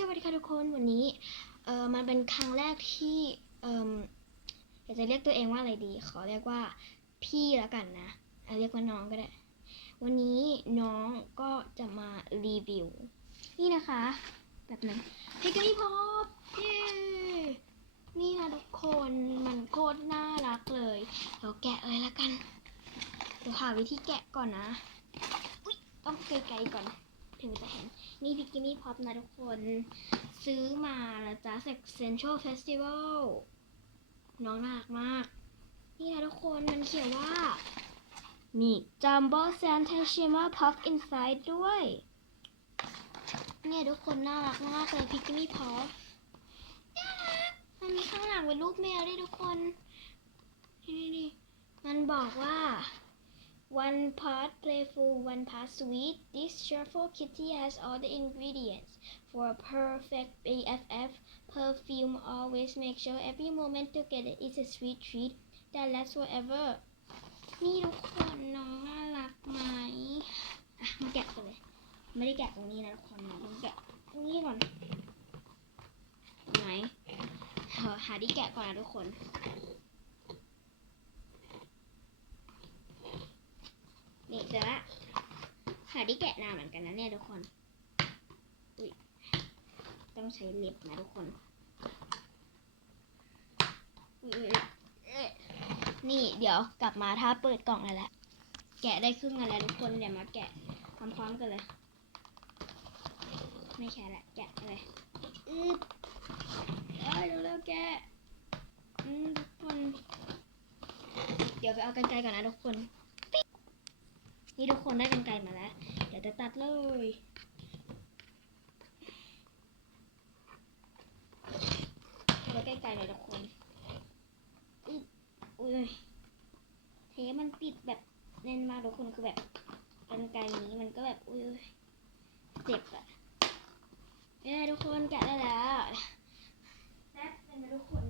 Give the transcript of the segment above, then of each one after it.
สวัสดีค่ะทุกคนวันนี้เออมันเป็นครั้งแรกที่เอออยากจะเรียกตัวเองว่าอะไรดี ขอเรียกว่าพี่แล้วกันนะเรียกว่าน้องก็ได้ วันนี้น้องก็จะมารีวิว นี่นะคะแบบนั้นเพกนี่พบเย้นี่นะทุกคนมันโคตรน่ารักเลยเราแกะเลยละกันเดี๋ยวหาวิธีแกะก่อนนะอุ๊ยต้องไกลๆก่อน ถึงจะเห็น นี่พิกกินี่พ็อปนะทุกคน ซื้อมาแล้วจ้าจากเซนทรัลเฟสติวัลน้องน่ารักมาก นี่นะทุกคนมันเขียนว่า มีจัมโบ้แซนเทชิมาพัฟอินไซด์ด้วย เนี่ยทุกคนน่ารักมากเลยพิกกินี่พ็อปน่ารักมันมีข้างหลังเป็นรูปแมวด้วยทุกคน นี่นี่มันบอกว่า One part playful, one part sweet. This cheerful kitty has all the ingredients for a perfect BFF perfume. Always make sure every moment together is a sweet treat that lasts forever. นี่ทุกคนน้องน่ารักไหมอ่ะมาแกะกันเลย ไม่ได้แกะตรงนี้นะทุกคนต้องแกะตรงนี้ก่อนไหนเออหาที่แกะก่อนนะทุกคน นี่ ใช้เล็บนะทุกคน นี่เดี๋ยวกลับมาถ้าเปิดกล่องแล้วแหละ แกะได้ครึ่งแล้วทุกคนเดี๋ยวมาแกะพร้อมๆกันเลย ไม่แค่ละแกะเลยอึ๊บได้แล้วแกะอืมทุกคน เดี๋ยวไปเอากันไกลก่อนนะทุกคน นี่ทุกคนได้กันไกลมาแล้ว เดี๋ยวจะตัดเลยเอาไว้ ใกล้ๆเลยทุกคนอุ๊ยอุ้ยเทมันติดแบบแน่นมากทุกคนคือแบบกันไกลนี้มันก็แบบอุ้ยเจ็บอะเอ้ยทุกคนแกะได้แล้วแป๊บนึงนะทุกคน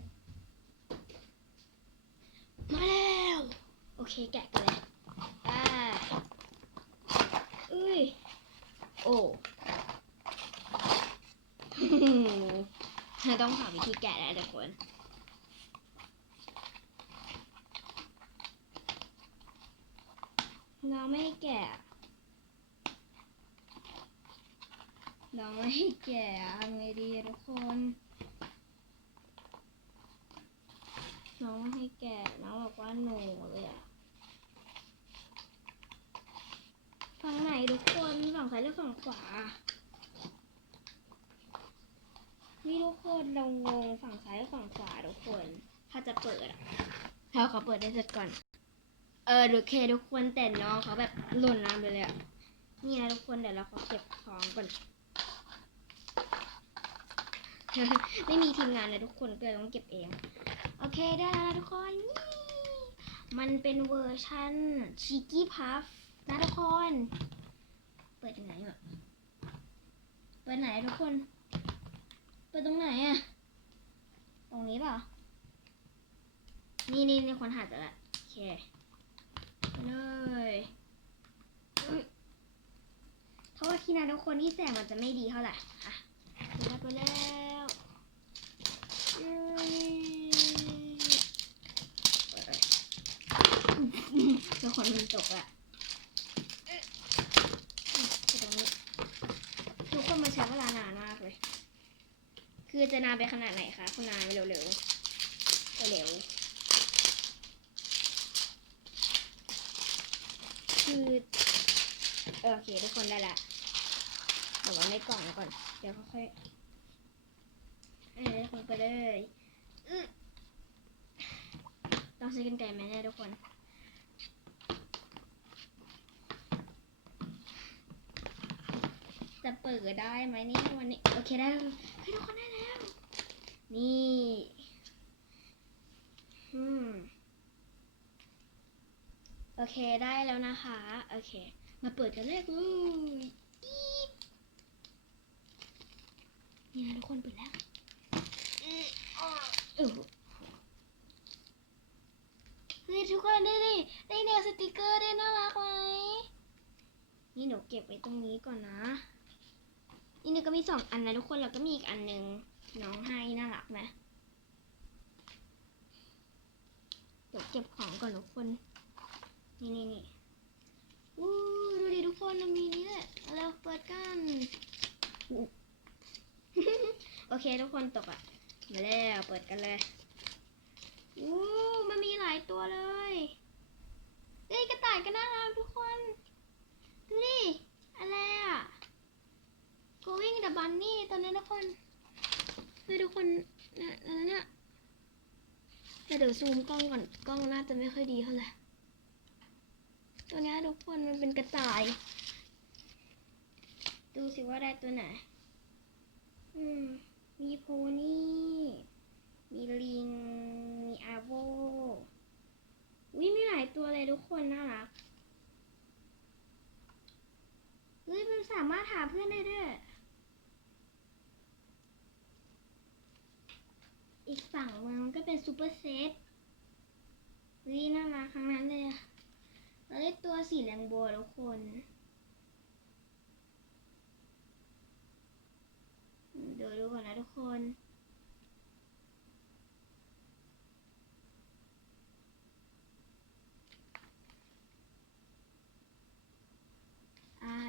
มาแล้ว โอเคแกะกันเลยอ่าอุ้ยโอ้เรา ต้องหาวิธีแกะแล้วทุกคนเราไม่ให้แกะเราไม่ให้แกะทำไงดีทุกคนน้องไม่ให้แกะน้องบอกว่าหนูเลยอะฝั่งไหนทุกคนฝั่งซ้ายหรือฝั่งขวา นี่ทุกคนเรางงฝั่งซ้ายฝั่งขวาทุกคน ถ้าจะเปิดอะเราขอเปิดได้เสร็จก่อน เออโอเคทุกคนแต่น้องเขาแบบหล่นน้ำไปเลยอะนี่นะทุกคนเดี๋ยวเราขอเก็บของก่อนไม่มีทีมงานเลยทุกคนก็เลยต้องเก็บเอง โอเคได้แล้วนะทุกคนนี่มันเป็นเวอร์ชันชิกกี้พัฟนะทุกคน เปิดยังไงวะเปิดไหนทุกคน ตรงไหนอะตรงนี้เปล่า นี่นี่นี่คนหาเจะละโอเคไปเลยอุ๊ยโทษทีนะทุกคนที่แสงมันจะไม่ดีเท่าไหร่อะไปแล้วไปแล้วเย้เปิดเลยทุกคนมันตกละ ตรงนี้ทุกคนมันใช้เวลานานมากเลย คือจะนานไปขนาดไหนคะ คุณนายเร็วๆเร็วๆคือเออโอเคทุกคนได้ละเดี๋ยววางในกล่องก่อน เดี๋ยวค่อยๆเออทุกคนไปเลยต้องใช้กันไกรไหมเนี่ยทุกคน จะเปิดได้ไหมนี่วันนี้โอเคได้เฮ้ยทุกคนได้แล้ว นี่อืมโอเคได้แล้วนะคะโอเค มาเปิดกันเลยเลยอี๊บนี่นะทุกคนเปิดแล้วเฮ้ยทุกคนได้ดิได้แนวสติกเกอร์ได้น่ารักไหมนี่หนูเก็บไว้ตรงนี้ก่อนนะ นี่นึกก็มีสองอันนะทุกคนแล้วก็มีอีกอันหนึ่งน้องให้น่ารักไหมเดี๋ยวเก็บของก่อนทุกคน นี่นี่นี่อู้ดูดิทุกคนมันมีนี่แหละเราเปิดกันโอเคทุกคนตกอะ มาแล้วเปิดกันเลยอู้มันมีหลายตัวเลยเฮ้ยกระต่ายก็น่ารักทุกคน ดูดิ อะไรอะ going the bunny ตอนนี้ทุกคนเฮ้ยทุกคนนะนะเนี่ยแต่เดี๋ยวซูมกล้องก่อนกล้องน่าจะไม่ค่อยดีเท่าไหร่ตัวนี้ทุกคนมันเป็นกระต่าย ดูสิว่าได้ตัวไหน อืม มีโพนี่ มีลิง มีอาโววิมีหลายตัวเลยทุกคนน่ารักเฮ้ยมันสามารถหาเพื่อนได้ด้วย อีกฝั่งมันก็เป็นซูเปอร์เซตเฮ้ยน่ารักครั้งนั้นเลยเราได้ตัวสีแรงโบวทุกคนเดี๋ยวดูก่อนนะทุกคน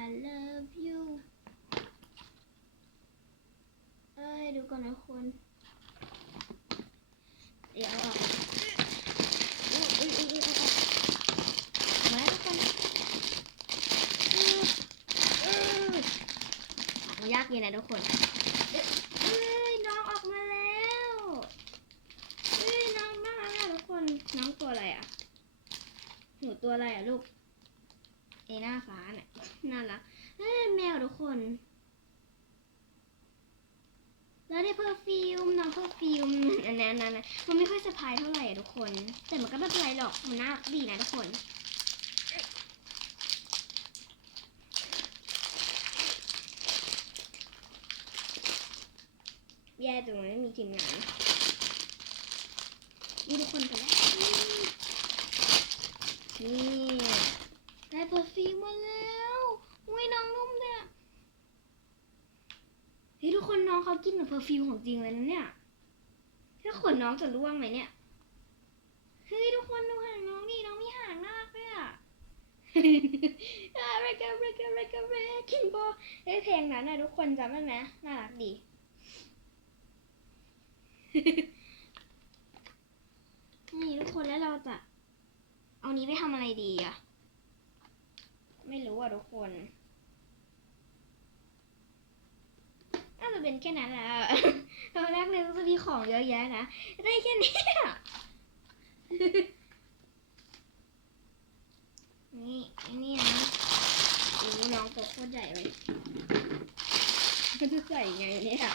I love you เอ้ย ดูก่อนนะคน เดี๋ยวเอาออกอุ้ยอุ้ยอุ้ยอุ้ยเอาออกมาแล้วทุกคนอื้ออื้อมัน ยากเย็นนะทุกคนเอ้ยเอ้ยน้องออกมาแล้วเอ้ยน้องน่ารักอะทุกคนน้องตัวอะไรอะหนูตัวอะไรอะลูกเอหน้าฟ้าเนี่ยน่ารักเอ้ยแมวทุกคน แล้วได้เพอร์ฟิวมน้องเพอร์ฟิวมอันนั้นอันนั้นมันไม่ค่อยสะพายเท่าไหร่อะทุกคน แต่มันก็ไม่เป็นไรหรอกมันน่ารักดีนะทุกคน แย่ตรงนั้นไม่มีทีมงานนี่ทุกคนไปแล้วนี่ได้เพอร์ฟิวมาแล้วอุ้ยน้องนุ่มเลยอะเฮ้ยทุกคนน้องเขากินเหมือนเพอร์ฟิวของจริงเลยนะเนี่ยถ้าขนน้องจะร่วงไหมเนี่ยเฮ้ยทุกคนดูหางน้องนี่น้องมีหางน่ากเลยอะอะไรกันอะไรกันอะไรกันอะไรคิมบอเฮ้ยเพลงนั้นนะทุกคนจำได้ไหมน่ารักดี นี่ทุกคนแล้วเราจะ เอานี้ไปทำอะไรดีอะไม่รู้อะทุกคนน่าจะเป็นแค่นั้นแหละตอนแรกเลยจะมีของเยอะแยะนะ ได้แค่นี้อะนี่อันนี่นะโอ้น้องตัวโคตรใหญ่เลยมันจะใส่ไงเนี่ยอะ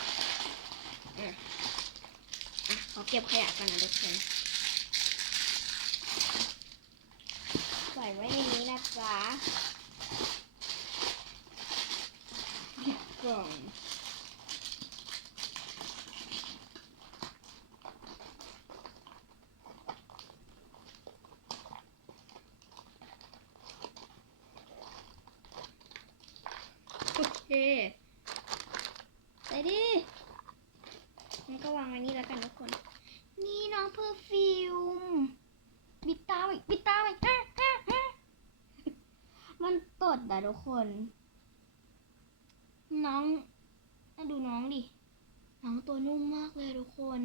ขอเก็บขยะกันนะทุกคนใส่ไว้ในนี้นะจ๊ะกล่องโอเคใส่ดิมันก็วางไว้นี่แล้วกันทุกคน นี่น้องเพอร์ ฟิวมบิดตาไปบิดตาไปอะอะอะมันตดอะทุกคน น้องน่าดูน้องดิ น้องตัวนุ่มมากเลยทุกคน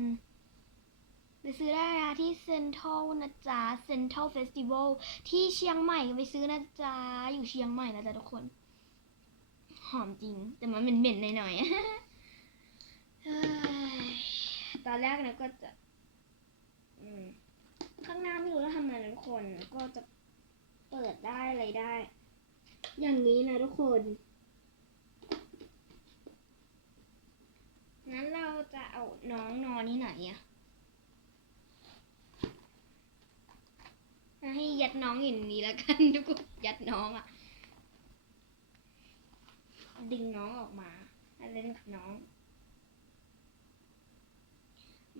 ไปซื้อได้นะที่เซ็นทรัลนะจ๊ะเซ็นทรัลเฟสติวัลที่เชียงใหม่ไปซื้อนะจ๊ะอยู่เชียงใหม่นะจ๊ะทุกคน หอมจริง แต่มันเหม็นๆหน่อยๆเฮ้ยตอนแรกนะก็จะ ข้างหน้าไม่รู้จะทำอะไรทุกคนก็จะเปิดได้อะไรได้ อย่างนี้นะทุกคนงั้นเราจะเอาน้องนอนที่ไหนอะให้ยัดน้องอยู่ในนี้แล้วกันทุกคนยัดน้องอะดึงน้องออกมาเล่นกับน้อง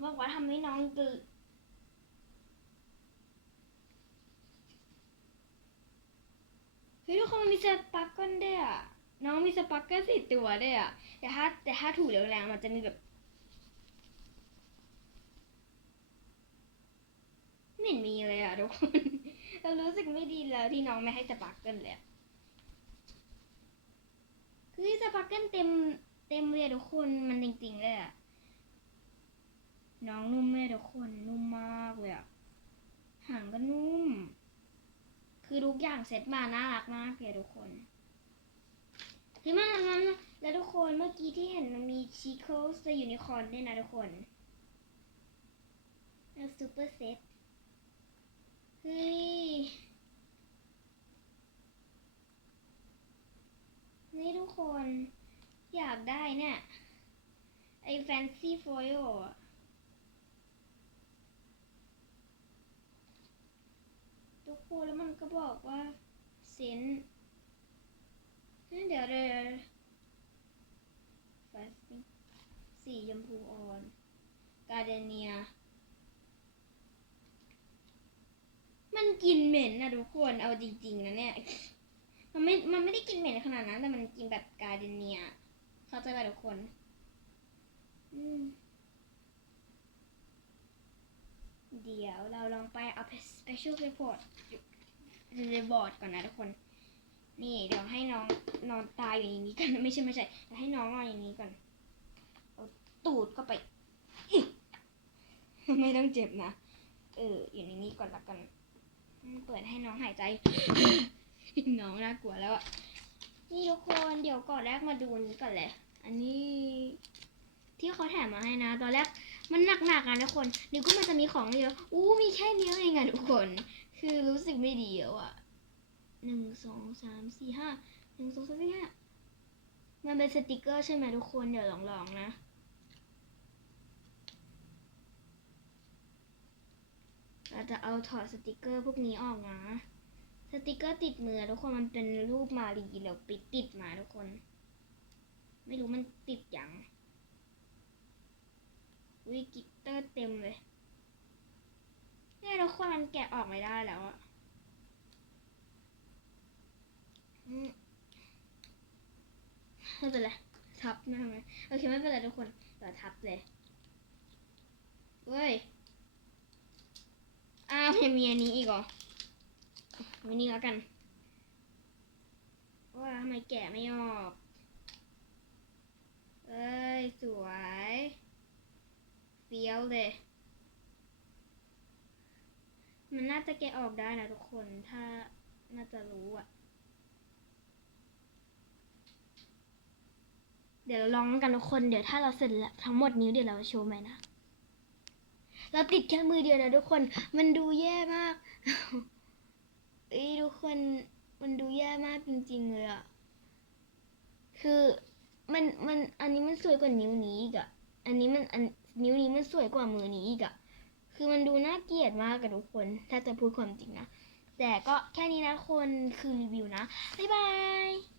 บอกว่าทำให้น้องตื่น ฮ้ยทุกคนมันมีสปาร์กเกิลด้วยอะ น้องมีสปักเกอร์สี่ตัวด้วยอะ แต่ถ้าแต่ถ้าถูแรงๆมันจะมีแบบไม่เห็นมีเลยอะทุกคน เรารู้สึกไม่ดีแล้วที่น้องไม่ให้สปักเกิลเลยคือสปักเกิลเต็มเต็มเลยทุกคนมันจริงๆเลยอะ น้องนุ่มเลยทุกคนนุ่มมากเลยอะหางก็นุ่ม คือทุกอย่างเซ็ตมาน่ารักมากเลยทุกคนคือมันมันแล้วทุกคนเมื่อกี้ที่เห็นมันมีชิโคสยูนิคอร์นด้วยนะทุกคนแล้วซูเปอร์เซ็ตเฮ้ยนี่ทุกคนอยากได้เนี่ย ไอแฟนซีฟอยล์อะ ทุกคนแล้วมันก็บอกว่าเซนนั่นเดี๋ยวเดี๋ยวฟาสติสีชมพูอ่อน กาเดเนีย มันกินเหม็นนะทุกคนเอาจริงๆนะเนี่ย มันไม่ มันไม่ได้กินเหม็นขนาดนั้น แต่มันกินแบบกาเดเนีย เข้าใจป่ะทุกคน อืมเดี๋ยวเราลองไปเอา special report report ก่อนนะทุกคน นี่เดี๋ยวให้น้องนอนตายอยู่อย่างนี้กันไม่ใช่ไม่ใช่เดี๋ยวให้น้องนอนอย่างนี้ก่อนเอาตูดเข้าไปไม่ต้องเจ็บนะ เอออยู่ในนี้ก่อนละกัน เปิดให้น้องหายใจ น้องน่ากลัวแล้วอะ นี่ทุกคนเดี๋ยวก่อนแรกมาดูอันนี้ก่อนเลย อันนี้ ที่เขาแถมมาให้นะ ตอนแรกมันหนักๆอะทุกคนนึกว่ามันจะมีของเยอะอู้มีแค่นี้เองอะทุกคน คือรู้สึกไม่ดีแล้วอะหนึ่งสองสามสี่ห้าหนึ่งสองสามสี่ห้ามันเป็นสติกเกอร์ใช่ไหมทุกคนเดี๋ยวลองๆนะ เราจะเอาถอดสติกเกอร์พวกนี้ออกนะ สติกเกอร์ติดมือทุกคนมันเป็นรูปมารีแล้วปิดติดมาทุกคน ไม่รู้มันติดยัง วิกิตเตอร์เต็มเลยเนี่ยทุกคนมันแกะออกไม่ได้แล้วอะอืมไม่เป็นไรทับน้าไหมโอเคไม่เป็นไรทุกคนเราทับเลยเว้ย อ้าวยังมีอันนี้อีกเหรอมินี่แล้วกัน ว่าทำไมแกะไม่ออก เอ้ย สวย เฟี้ยวเลย มันน่าจะแกะออกได้นะทุกคน ถ้าน่าจะรู้อะเดี๋ยวเราลองกันทุกคน เดี๋ยวถ้าเราเสร็จแล้วทั้งหมดนี้วเดี๋ยวเราโชว์ใหม่นะ เราติดแค่มือเดียวนะทุกคน มันดูแย่มากเอ้ยทุกคน มันดูแย่มากจริงๆเลยอะคือมันมันอันนี้มันสวยกว่านิ้วนี้อีกอะอันนี้มันอัน นิ้วนี้มันสวยกว่ามือนี้อีกอะคือมันดูน่าเกลียดมากกับทุกคน ถ้าจะพูดความจริงนะ แต่ก็แค่นี้นะคนคือรีวิวนะ บ๊ายบาย